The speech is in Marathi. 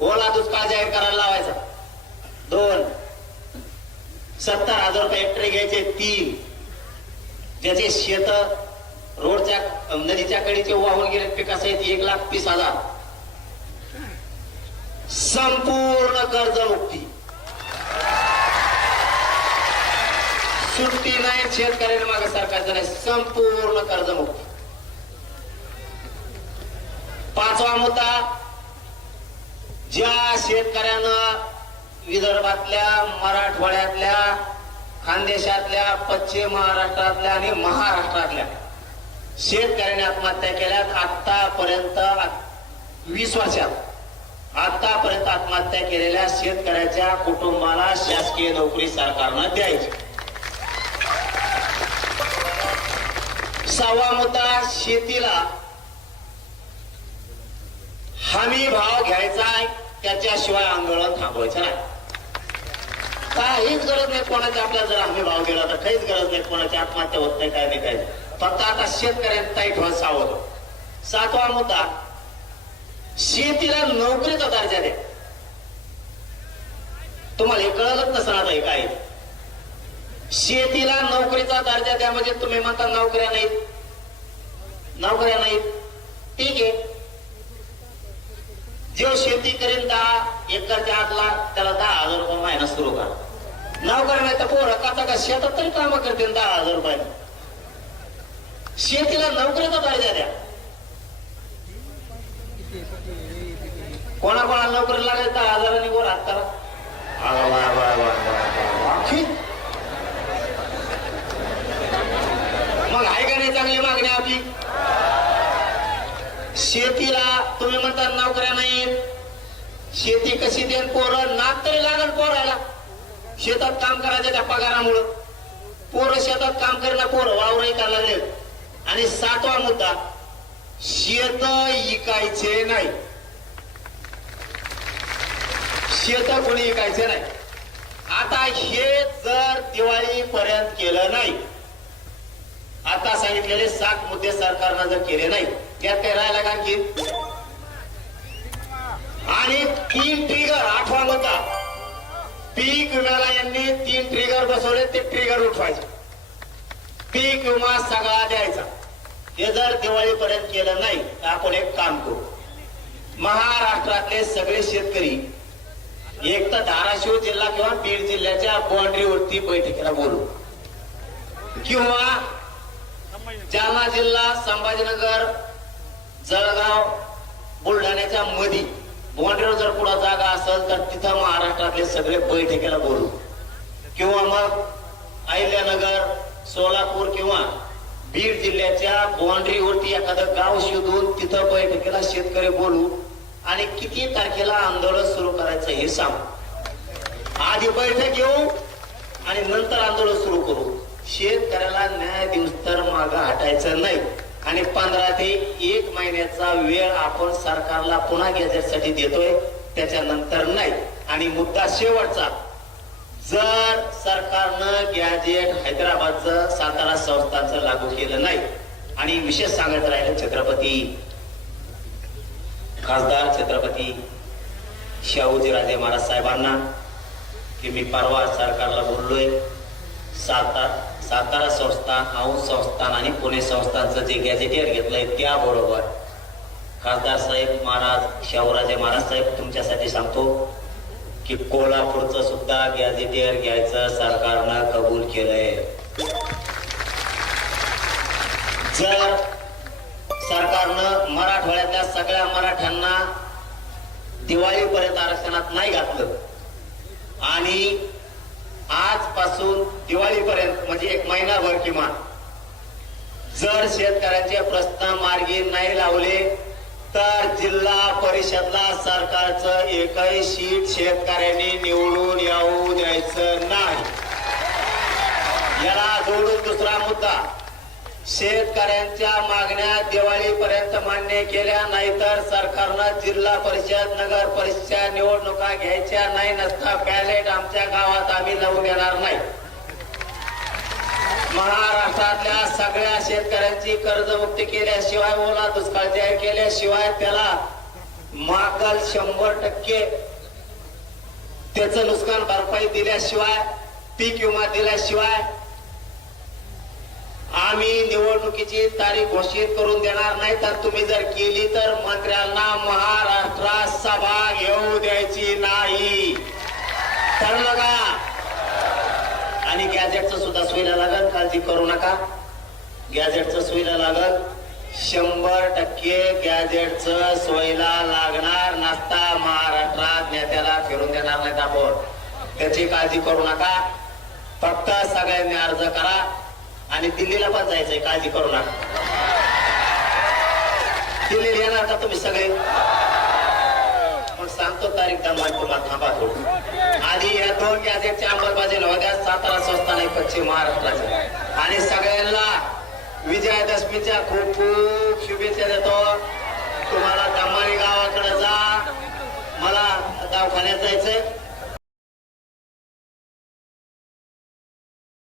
ओला दुष्काळ जाहीर करायला लावायचा. दोन सत्तर हजार रुपये हेक्टरी घ्यायचे. तीन ज्याचे शेत रोडच्या नदीच्या कडीचे वाहून गेले पिकासहित एक लाख तीस हजार. संपूर्ण कर्ज मुक्ती सुट्टी नाही शेतकऱ्यांना मागे सरकारचं नाही. संपूर्ण कर्जमुक्ती. पाचवा मुद्दा ज्या शेतकऱ्यानं विदर्भातल्या मराठवाड्यातल्या खानदेशातल्या पश्चिम महाराष्ट्रातल्या आणि महाराष्ट्रातल्या शेतकऱ्यांनी आत्महत्या केल्या आतापर्यंत वीस वर्षात आतापर्यंत आत्महत्या केलेल्या शेतकऱ्याच्या कुटुंबाला शासकीय नोकरी सरकारनं द्यायची. सहावा मुद्दा शेतीला हमी भाव घ्यायचा त्याच्याशिवाय आंदोलन थांबवायचं नाही. काहीच गरज नाही कोणाची. आपल्याला जर हमी भाव गेला तर काहीच गरज नाही कोणाची. आत्महत्या होत नाही काय नाही काय फक्त आता शेतकऱ्यांना ताईट व्हा सावध. सातवा मुद्दा. शेतीला नोकरीचा दर्जा द्या. तुम्हाला हे कळलंच नसणार आता हे काय शेतीला नोकरीचा दर्जा द्या म्हणजे तुम्ही म्हणता नोकऱ्या नाहीत. नोकऱ्या नाहीत. ठीक आहे. जो शेती करेल दहा एकरच्या आतला त्याला दहा हजार रुपये महिना सुरू करा. नोकर नाही तर पोरं काचा का शेतात तरी काम करतील दहा हजार रुपये. शेतीला नोकरीचा दर्जा द्या. कोणाकोणाला नोकरी लागेल दहा हजारांनी वर हात करा. मग आहे का नाही चांगली मागणी आपली? शेतीला तुम्ही म्हणता नोकऱ्या नाही शेती कशी देईल पोरं नाक तरी लागल पोराला शेतात काम करायचं त्या पगारामुळं. पोरं शेतात काम करणं पोरं वावरही करायला लागलेत आणि सातवा मुद्दा शेत इकायचे नाही. शेत कोणी इकायचे नाही. आता हे जर दिवाळी पर्यंत केलं नाही आता सांगितलेले सात मुद्दे सरकारनं जर केले नाही त्यात काय राहिला का आणखी? तीन ट्रिगर आठवा होता. पीक विम्याला यांनी तीन ट्रिगर बसवले ते ट्रिगर उठवायचे. पीक विमा सगळा द्यायचा. हे जर दिवाळीपर्यंत केलं नाही तर आपण एक काम करू. महाराष्ट्रातले सगळे शेतकरी एक तर धाराशिव जिल्हा किंवा बीड जिल्ह्याच्या बाउंड्रीवरती बैठकीला बोलू. किंवा जालना जिल्हा संभाजीनगर जळगाव बुलढाण्याच्या मधी बाउंड्रीवर जर कुठं जागा असेल तर तिथं महाराष्ट्रातले सगळे बैठकीला बोलू. किंवा मग अहिल्यानगर सोलापूर किंवा बीड जिल्ह्याच्या बाउंड्रीवरती एखादं गाव शोधून तिथं बैठकीला शेतकरी बोलू. आणि किती तारखेला आंदोलन सुरू करायचं हे सांग. आधी बैठक घेऊ आणि नंतर आंदोलन सुरू करू. शेतकऱ्याला न्याय दिवस तर माग हटायचं नाही. आणि पंधरा ते महिन्याचा वेळ आपण सरकारला पुन्हा गॅजेटसाठी देतोय त्याच्यानंतर नाही. आणि मुद्दा शेवटचा. जर सरकारनं गॅजेट हैदराबादचं सातारा संस्थांचं लागू केलं नाही आणि विशेष सांगत राहिलं छत्रपती खासदार छत्रपती शाहूजीराजे महाराज साहेबांना की मी परवा सरकारला बोललोय सातार सातारा संस्थान औंध संस्थान आणि पुणे संस्थानचं जे गॅजेटियर घेतलंय त्याबरोबर खासदार साहेब महाराज शाहूराजे महाराज साहेब तुमच्यासाठी सांगतो की कोल्हापूरचं सुद्धा गॅझेटियर घ्यायचं सरकारनं कबूल केलंय. जर सरकारनं मराठवाड्यातल्या सगळ्या मराठ्यांना दिवाळीपर्यंत आरक्षणात नाही घातलं आणि आजपासून दिवाळीपर्यंत म्हणजे एक महिनाभर किमान जर शेतकऱ्यांचे प्रश्न मार्गी नाही लावले तर जिल्हा परिषदला सरकारचं एकही सीट शेतकऱ्यांनी निवडून येऊ द्यायचं नाही. याला जोडून दुसरा मुद्दा. शेतकऱ्यांच्या मागण्या दिवाळीपर्यंत मान्य केल्या नाहीतर सरकारनं जिल्हा परिषद नगर परिषद निवडणुका घ्यायच्या नाही नसता बॅलेट आमच्या गावात आम्ही लावून देणार नाही. महाराष्ट्रातल्या सगळ्या शेतकऱ्यांची कर्जमुक्ती केल्याशिवाय ओला दुष्काळ जाहीर केल्याशिवाय त्याला मागल शंभर टक्के त्याच नुकसान भरपाई दिल्याशिवाय पीक विमा दिल्याशिवाय आम्ही निवडणुकीची तारीख घोषित करून देणार नाही. तर तुम्ही जर केली तर मंत्र्यांना महाराष्ट्रात सभा घेऊ द्यायची नाही. ठरलं का आणि गॅजेटचं सुद्धा सुविधा लागल. काळजी करू नका. गॅजेटचं सुविधा लागल. शंभर टक्के गॅजेटचं सोयीला लागणार नसता महाराष्ट्रात नेत्याला फिरून देणार नाही आपण. त्याची काळजी करू नका. फक्त सगळ्यांनी अर्ज करा. आणि दिल्लीला पण जायचंय. काळजी करू नका. दिल्लीला येणार का तुम्ही सगळे? पण सांगतो तारीख दमान तुम्हाला थांबा थोडं. सातारा संस्थान पश्चिम महाराष्ट्राचे. आणि सगळ्यांना विजयादशमीच्या खूप खूप शुभेच्छा देतो. तुम्हाला दमारी गावाकडे जा. मला दवाखान्यात जायचंय.